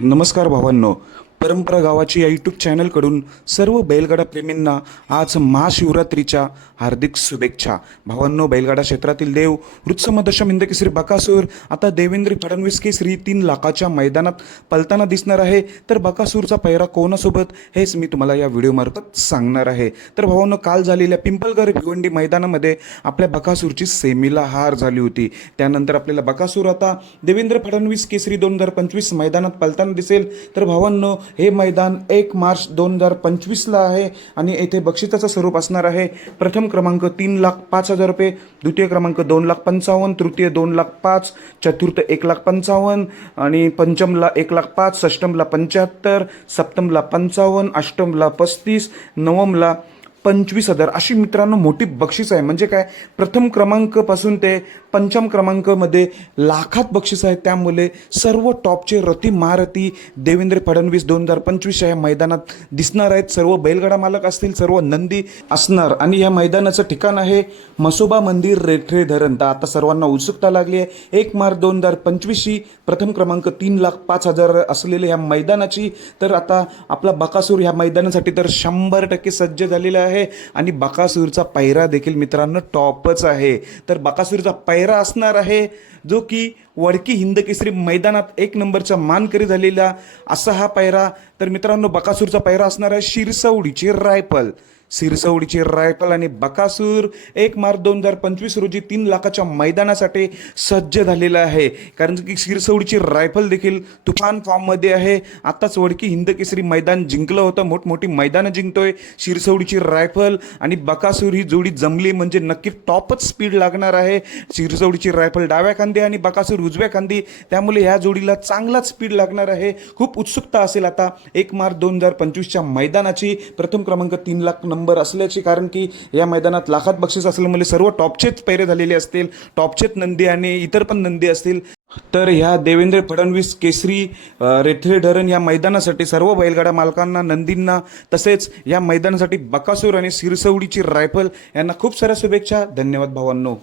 नमस्कार भावांनो. परंपरा गावाची या यूट्यूब चॅनलकडून सर्व बैलगाडा प्रेमींना आज महाशिवरात्रीच्या हार्दिक शुभेच्छा. भावांनो बैलगाडा क्षेत्रातील देव वृत्समदशम हिंदकेसरी बकासूर आता देवेंद्र फडणवीस केसरी तीन लाखाच्या मैदानात पलताना दिसणार आहे. तर बकासूरचा पैरा कोणासोबत? हेच मी तुम्हाला या व्हिडिओमार्फत सांगणार आहे. तर भावांनो काल झालेल्या पिंपलगर भिवंडी मैदानामध्ये आपल्या बकासूरची सेमीला हार झाली होती. त्यानंतर आपल्याला बकासूर आता देवेंद्र फडणवीस केसरी दोन हजार पंचवीस मैदानात पलताना दिसेल. तर भावांनो हे मैदान एक मार्च दोन हजार पंचवीसला आहे आणि येथे बक्षिसाचं स्वरूप असणार आहे. प्रथम क्रमांक तीन लाख पाच हजार रुपये द्वितीय क्रमांक दोन लाख पंचावन्न तृतीय दोन लाख पाच चतुर्थ एक लाख पंचावन्न आणि पंचमला एक लाख पाच षष्टमला पंच्याहत्तर सप्तमला पंचावन्न अष्टमला पस्तीस नवमला पंचवीस हजार. अशी मित्रांनो मोठी बक्षीस आहे. म्हणजे काय? प्रथम क्रमांकपासून ते पंचम क्रमांकमध्ये लाखात बक्षीस आहे. त्यामुळे सर्व टॉपचे रती महारथी देवेंद्र फडणवीस दोन हजार पंचवीस या मैदानात दिसणार आहेत. सर्व बैलगाडा मालक असतील सर्व नंदी असणार. आणि या मैदानाचं ठिकाण आहे मसोबा मंदिर रेठरे धरण. तर आता सर्वांना उत्सुकता लागली आहे. एक मार्च दोन हजार पंचवीसशी प्रथम क्रमांक तीन लाख पाच हजार असलेल्या ह्या मैदानाची. तर आता आपला बकासूर ह्या मैदानासाठी तर शंभर टक्के सज्ज झालेला आहे. आणि बकासूरचा पैरा देखील मित्रांनो टॉपच आहे. तर बकासूरचा पैरा असणार आहे जो की वडकी हिंद केसरी मैदानात एक नंबरचा मानकरी झालेला असा हा पैरा. तर मित्रांनो बकासूरचा पैरा असणार आहे शिरसवडीची रायफल. सिरसवडीचे रायफल आणि बकासूर. एक मार्च दोन हजार पंचवीस रोजी तीन लाखाच्या मैदानासाठी सज्ज झालेला आहे. कारण की सिरसवडीची रायफल देखील तुफान फॉर्ममध्ये आहे. आत्ताच वडकी हिंद केसरी मैदान जिंकलं होतं. मोठमोठी मैदानं जिंकतोय शिरसवडीची रायफल आणि बकासूर ही जोडी जमली म्हणजे नक्की टॉपच स्पीड लागणार आहे. शिरसवडीची रायफल डाव्या खांदी आणि बकासूर उजव्या खांदी. त्यामुळे ह्या जोडीला चांगलाच स्पीड लागणार आहे. खूप उत्सुकता असेल आता एक मार्च दोन हजार पंचवीसच्या मैदानाची. प्रथम क्रमांक तीन लाख नंबर असल्याची कारण की या मैदानात लाखात बक्षीस असल्यामुळे म्हणजे सर्व टॉपचेच पैरे झालेले असतील टॉपचेच नंदी आणि इतर पण नंदी असतील. तर ह्या देवेंद्र फडणवीस केसरी अ, रेठरे धरण या मैदानासाठी सर्व बैलगाडा मालकांना नंदींना तसेच या मैदानासाठी बकासूर आणि सिरसवडीची रायफल यांना खूप साऱ्या शुभेच्छा. धन्यवाद भावांनो.